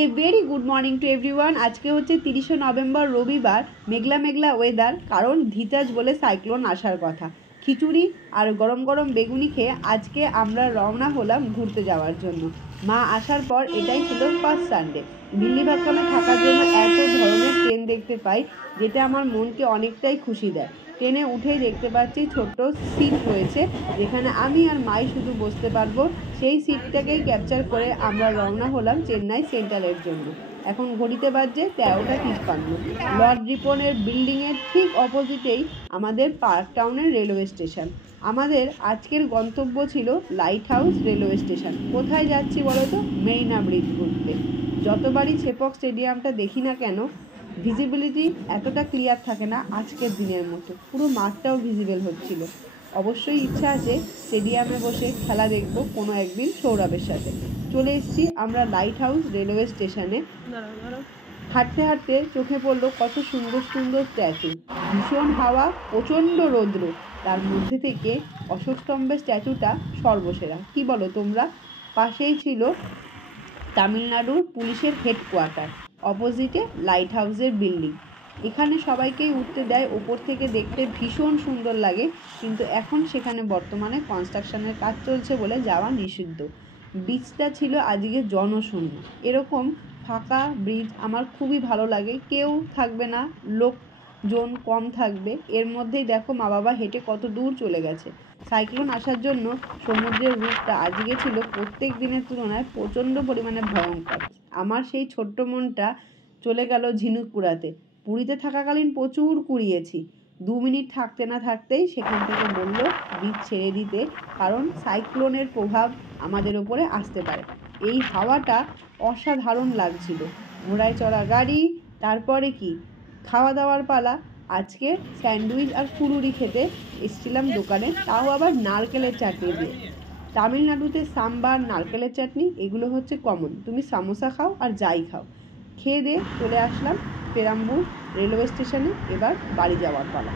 A very good morning to everyone. আজকে হচ্ছে 30শে November, রবিবার। মেঘলা মেঘলা ওয়েদার, কারণ ধিতাজ বলে সাইক্লোন আসার কথা। খিচুড়ি আর গরম গরম বেগুনি খেয়ে আজকে আমরা রওনা হলাম ঘুরতে যাওয়ার জন্য। মা আসার পর এটাই ছিল ফার্স্ট সানডে। বিল্লিভাক্কামে থাকার জন্য এত ধরনের ট্রেন দেখতে পাই, যেটা আমার মনকে অনেকটাই খুশি দেয়। ট্রেনে উঠেই দেখতে পাচ্ছি ছোট্ট সিট রয়েছে, যেখানে আমি আর মাই শুধু বসতে পারবো। সেই সিটটাকেই ক্যাপচার করে আমরা রওনা হলাম চেন্নাই সেন্ট্রালের জন্য। এখন ঘড়িতে বাজছে 13:53। লর্ড রিপনের বিল্ডিংয়ের ঠিক অপোজিটেই আমাদের পার্ক টাউনের রেলওয়ে স্টেশন। আমাদের আজকের গন্তব্য ছিল লাইট হাউস রেলওয়ে স্টেশন। কোথায় যাচ্ছি বলো তো? মেরিনা ব্রিজ ঘুরতে। যতবারই চেপক স্টেডিয়ামটা দেখি না কেন, ভিজিবিলিটি এতটা ক্লিয়ার থাকে না আজকের দিনের মতো। পুরো মাঠটাও ভিজিবল হচ্ছিল। অবশ্যই ইচ্ছা আছে স্টেডিয়ামে বসে খেলা দেখবো কোনো একদিন সৌরভের সাথে। চলে এসেছি আমরা লাইট হাউস রেলওয়ে স্টেশনে। হাঁটতে হাঁটতে চোখে পড়লো কত সুন্দর সুন্দর স্ট্যাচু। ভীষণ হাওয়া, প্রচণ্ড রৌদ্র, তার মধ্যে থেকে অশোক স্তম্ভের স্ট্যাচুটা সর্বসেরা। কি বলো তোমরা? পাশেই ছিল তামিলনাড়ুর পুলিশের হেডকোয়ার্টার, অপোজিটে লাইট হাউসের বিল্ডিং। এখানে সবাইকেই উঠতে দেয়, ওপর থেকে দেখতে ভীষণ সুন্দর লাগে, কিন্তু এখন সেখানে বর্তমানে কনস্ট্রাকশনের কাজ চলছে বলে যাওয়া নিষিদ্ধ। ব্রিজটা ছিল আজকে জনশূন্য। এরকম ফাঁকা ব্রিজ আমার খুবই ভালো লাগে, কেউ থাকবে না, লোকজন কম থাকবে। এর মধ্যেই দেখো মা বাবা হেঁটে কত দূর চলে গেছে। সাইক্লোন আসার জন্য সমুদ্রের রূপটা আজকে ছিল প্রত্যেক দিনের তুলনায় প্রচণ্ড পরিমাণে ভয়ঙ্কর। আমার সেই ছোট্ট মনটা চলে গেল ঝিনুক কুড়াতে। পুরীতে থাকাকালীন প্রচুর কুড়িয়েছি। 2 মিনিট থাকতে না থাকতেই সেখান থেকে বলল ব্রিজ ছেড়ে দিতে, কারণ সাইক্লোনের প্রভাব আমাদের ওপরে আসতে পারে। এই হাওয়াটা অসাধারণ লাগছিল। ঘোড়ায় চড়া গাড়ি, তারপরে কি খাওয়া দাওয়ার পালা। আজকে স্যান্ডউইচ আর ফুলুরি খেতে এসেছিলাম দোকানে, তাও আবার নারকেলের চাটনি দিয়ে। তামিলনাড়ুতে সাম্বার, নারকেলের চাটনি, এগুলো হচ্ছে কমন। তুমি সামোসা খাও আর যাই খাও। খেয়ে দিয়ে চলে আসলাম পেরাম্বুর রেলওয়ে স্টেশনে। এবার বাড়ি যাওয়ার পালা।